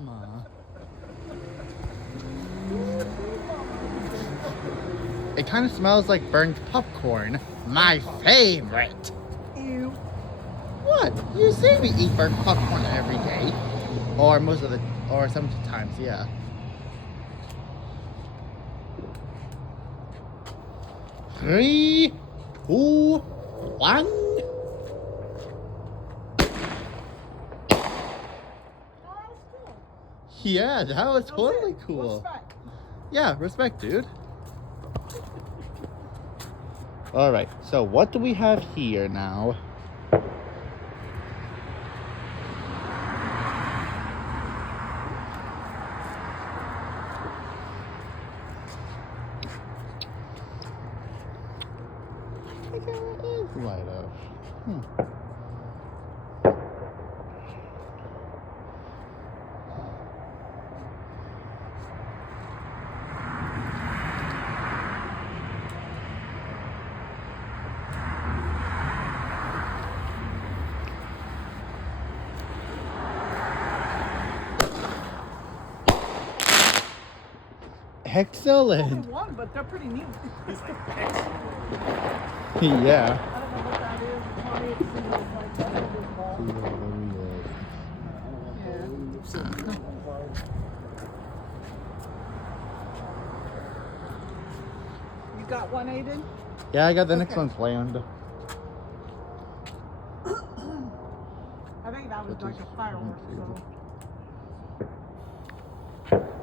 mama. It kind of smells like burnt popcorn. My favorite. Ew. What? You say we eat burnt popcorn every day. Or most of the, or sometimes, yeah. Three, two, one. Yeah, that was totally cool. Respect. Yeah, respect, dude. Alright, so what do we have here now? I think it is light up. Excellent. Only one, but they're pretty neat. Yeah. I don't know what that is. Probably it's like that. Yeah. You got one, Aiden? Yeah, I got the next Okay. one planned. I think that was like a firework.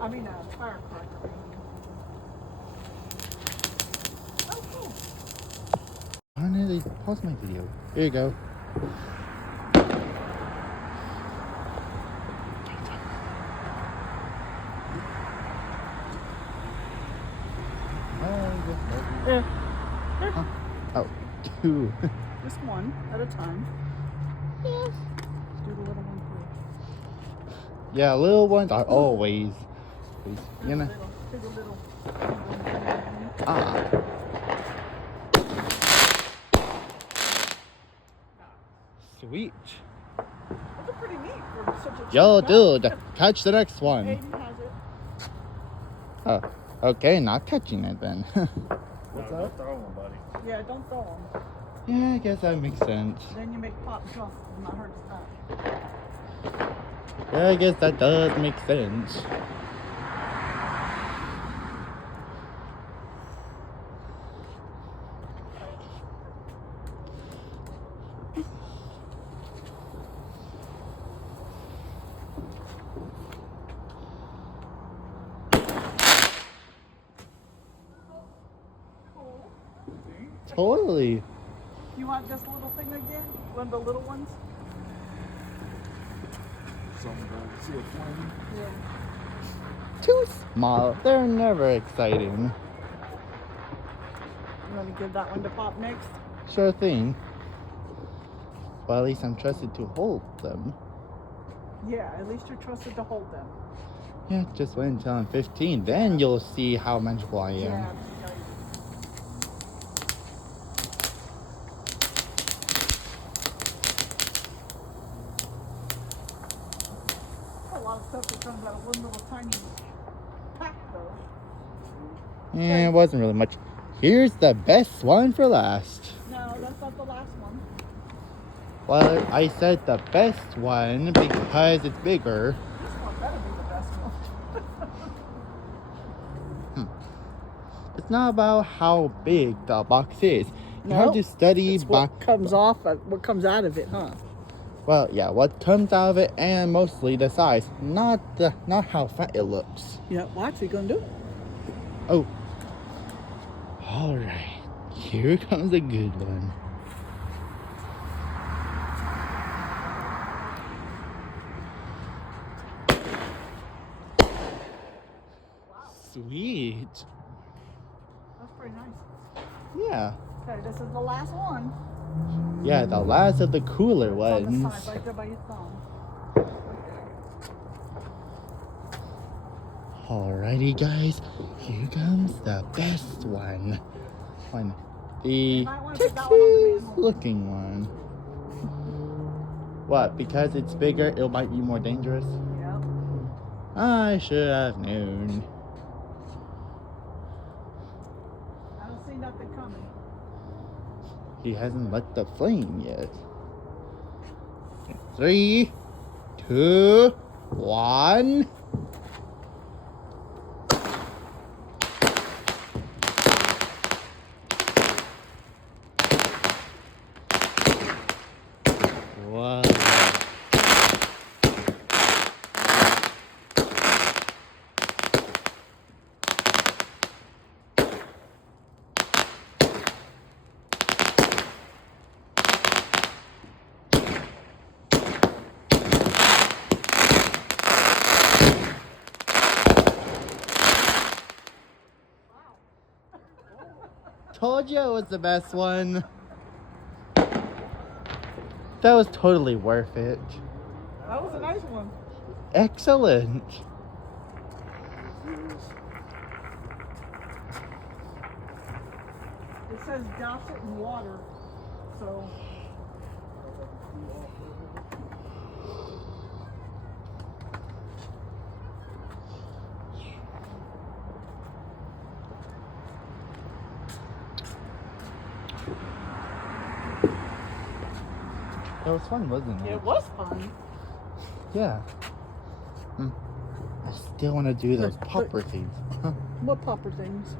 I mean, a firecracker. Oh, cool. I nearly paused my video. Here you go. Oh, two. Just one at a time. Yes. Let's do the little one first. Yeah, little ones are always, you know. Here's a little. Ah. Sweet. Those are pretty neat for such a Yo, cheap dude, bag. catch the next one. Aiden has it. Oh, okay, not catching it then. What's up? Don't throw one, buddy. Yeah, don't throw them. Yeah, I guess that makes sense. Then you make pop jump and not hurt his back. Yeah, I guess that does make sense. Cool. Totally. You want this little thing again? One of the little ones? Something to see a flame. Yeah. Too small. They're never exciting. You want to give that one to Pop next? Sure thing. Well, at least I'm trusted to hold them. Yeah, at least you're trusted to hold them. Yeah, just wait until I'm 15. Then you'll see how magical I am. Yeah. A lot of stuff that comes out of one little tiny pack, though. Yeah, it wasn't really much. Here's the best one for last. No, that's not the last one. Well, I said the best one because it's bigger. This one better be the best one. It's not about how big the box is. You have No, to study It's box. what comes off of, what comes out of it, huh? Well, yeah, what comes out of it and mostly the size, not how fat it looks. Yeah, watch, you gonna do it? Oh. All right. Here comes a good one. Sweet. That's pretty nice. Yeah. Okay, this is the last one. Yeah, the last of the cooler It's on the ones. side, right there by your thumb. Alrighty, guys. Here comes the best one. The might wanna put that one on the Texas manual. looking one. What? Because it's bigger, it might be more dangerous? Yep. I should have known. I don't see nothing coming. He hasn't lit the flame yet. 3, 2, 1. Wow. Told you it was the best one. That was totally worth it. That was a nice one. Excellent. It says douse it in water. So That was fun, wasn't it? it was fun. Yeah. I still want to do those popper things. What popper things?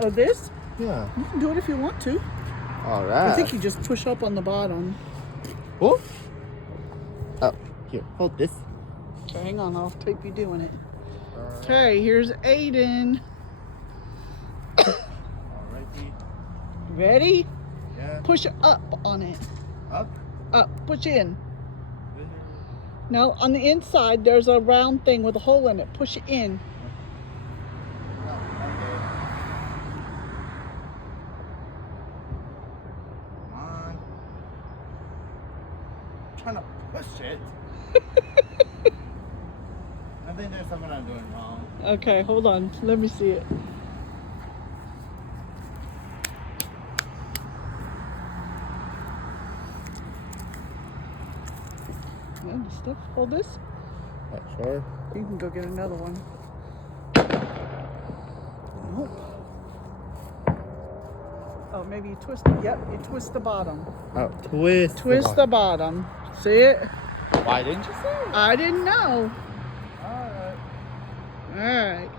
Oh, this? Yeah. You can do it if you want to. All right. I think you just push up on the bottom. Oh. Oh, here, hold this. Okay, hang on, I'll tape you doing it. Okay, here's Aiden. Alrighty. Ready? Yeah. Push up on it. Up. Up, push in. No, on the inside there's a round thing with a hole in it. Push it in. Come on. I'm trying to push it. I think there's something I'm doing wrong. Okay, hold on. Let me see it. And stuff. Hold this. Not sure. You can go get another one. Nope. Oh, maybe you twist it. Yep, you twist the bottom. Oh, twist. Twist the bottom. See it? Why didn't you say it? I didn't know. Alright. Alright.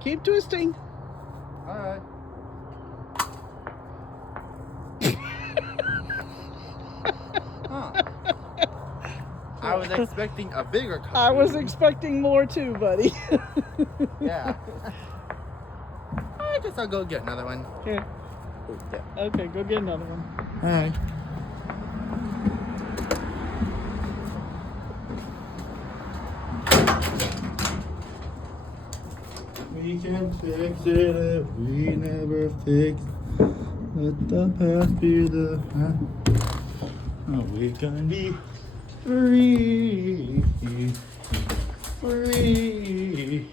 Keep twisting. Alright. Huh. I was expecting a bigger cup. I was expecting more too, buddy. Yeah. I guess I'll go get another one. Here. Oh, yeah. Okay, go get another one. Alright. We can fix it if we never fix. Let the past be the past. Oh, we can be free. Free.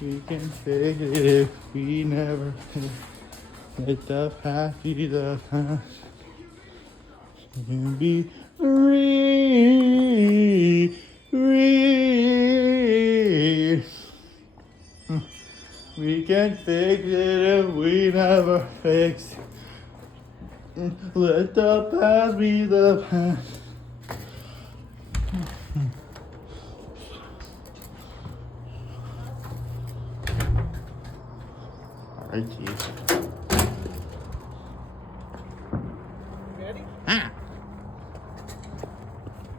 We can fix it if we never fix. Let the past be the past. We can be free. Free. We can fix it if we never fix. Let the past be the past. Alrighty. Ready? Ah.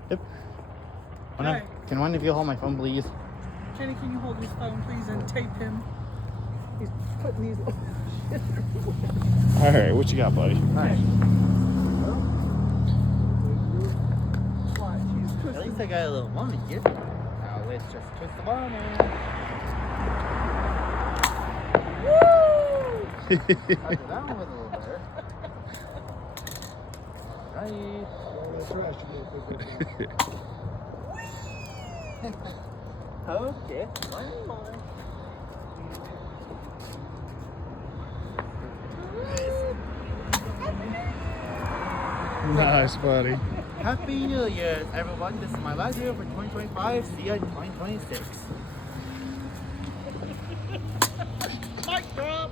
Yep. Okay. Can one of you hold my phone, please? Kenny, can you hold his phone, please, and tape him? He's putting these. Alright, what you got, buddy? Alright. At least I got a little money here. Now let's just twist the bottom. Woo! Cut it down with a little better. Right. Okay, one more. Nice, buddy. Happy New Year, everyone. This is my last year for 2025. See you in 2026. Mic drop.